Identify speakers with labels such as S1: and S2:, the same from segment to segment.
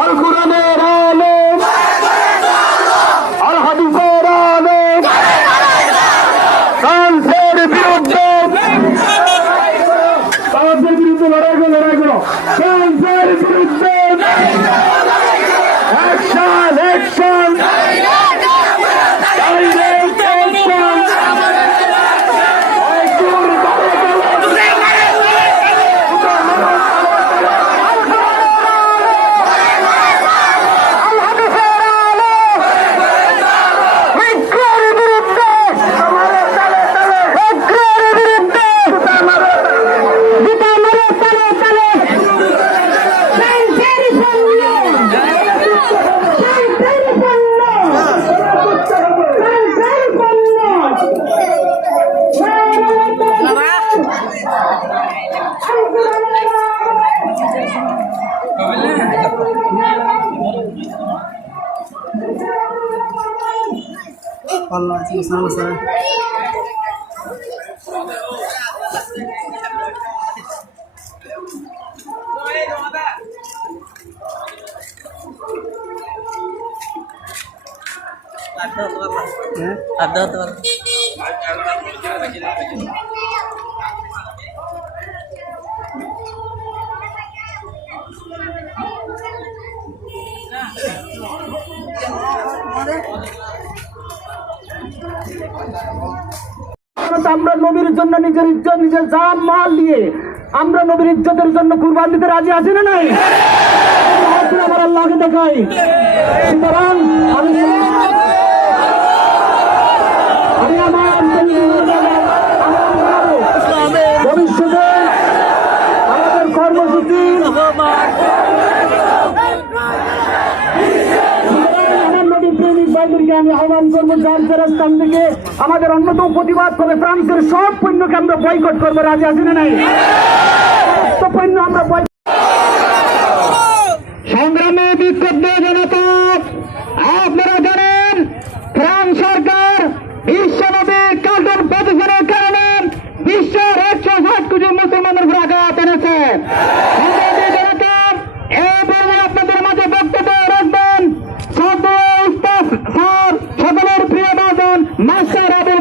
S1: আল কোরআনের আলো। আল হাদিসের আলো। ফ্রান্সের বিরুদ্ধে। বিরুদ্ধে লড়াই করো লড়াই করো। বিরুদ্ধে।
S2: Allah sama-sama sama ya.
S3: ada tuh ada tuh.
S1: আমরা নবীর জন্য নিজের ইজ্জত, নিজের জান, মাল দিয়ে আমরা নবীর ইজ্জতের জন্য কুরবান দিতে রাজি আছি না নাই? আমার আল্লাহকে দেখাই। সুতরাং আমি আমার ভবিষ্যতে আমাদের কর্মসূচি আমার নবী প্রেমিক ভাইদেরকে আমি আহ্বান করব ফেরাস্তান থেকে। আমাদের অন্যতম প্রতিবাদ করবে ফ্রান্সের সব পণ্যকে আমরা বয়কট করব। রাজি আছি না নাই? পণ্য আমরা সংগ্রামে জনতা।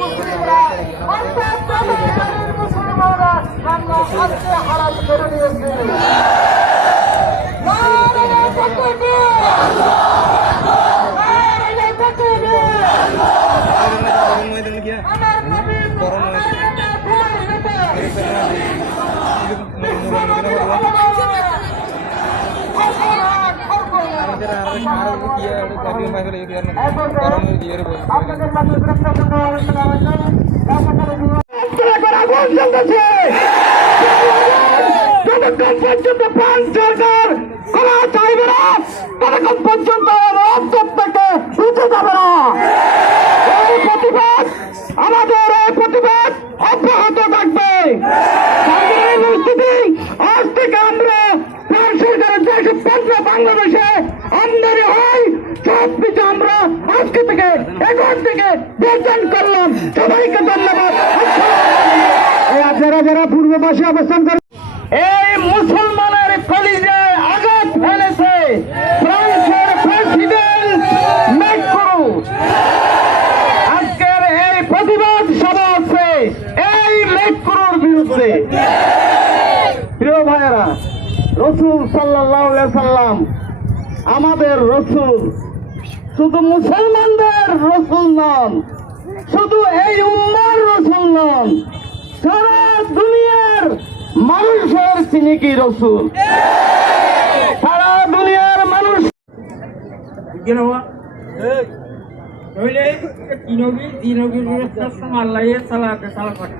S1: মাস্টার আবুল কালাম আজাদ
S4: হারাম করে দিয়েছি। আপনাদের
S1: এখন থেকে বর্জন করলাম। সবাইকে ধন্যবাদ। আপনারা যারা পূর্ব পাশে অবস্থান করেন এই মুসলমানের কলিজায় আঘাত ফেলেছে। ফ্রান্সের প্রেসিডেন্ট আজকের এই প্রতিবাদ সভা আছে এই ম্যাক্রোর বিরুদ্ধে। প্রিয় ভাইয়েরা, রসুল সাল্লাহ সাল্লাম আমাদের রসুল শুধু মুসলমানদের রসুল নন শুধু এই উম্মার রসুল নন সারা দুনিয়ার মানুষের তিনি কি রসুল সারা দুনিয়ার মানুষ
S3: নইলে তিনবি তিনবি আল্লাহ সালাতে সালা পাঠা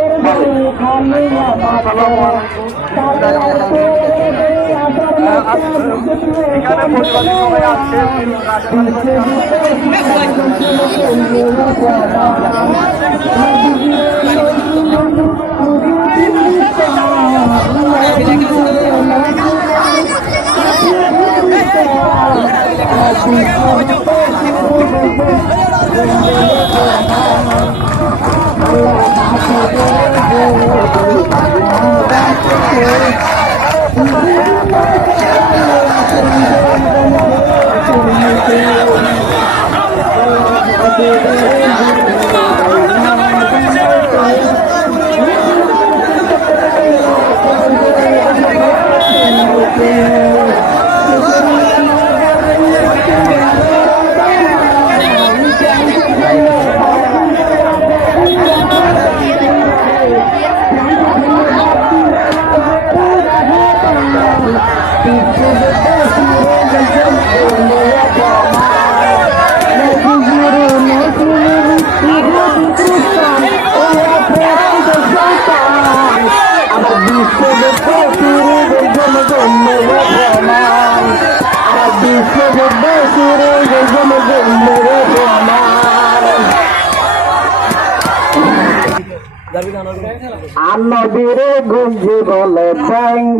S3: কেনা তারা
S1: আবার গুঞ্জয় তোমার আমাদের গুঞ্জতে রচিত্র আর নদীরে গুঞ্জি বলে ব্যাঙ্গ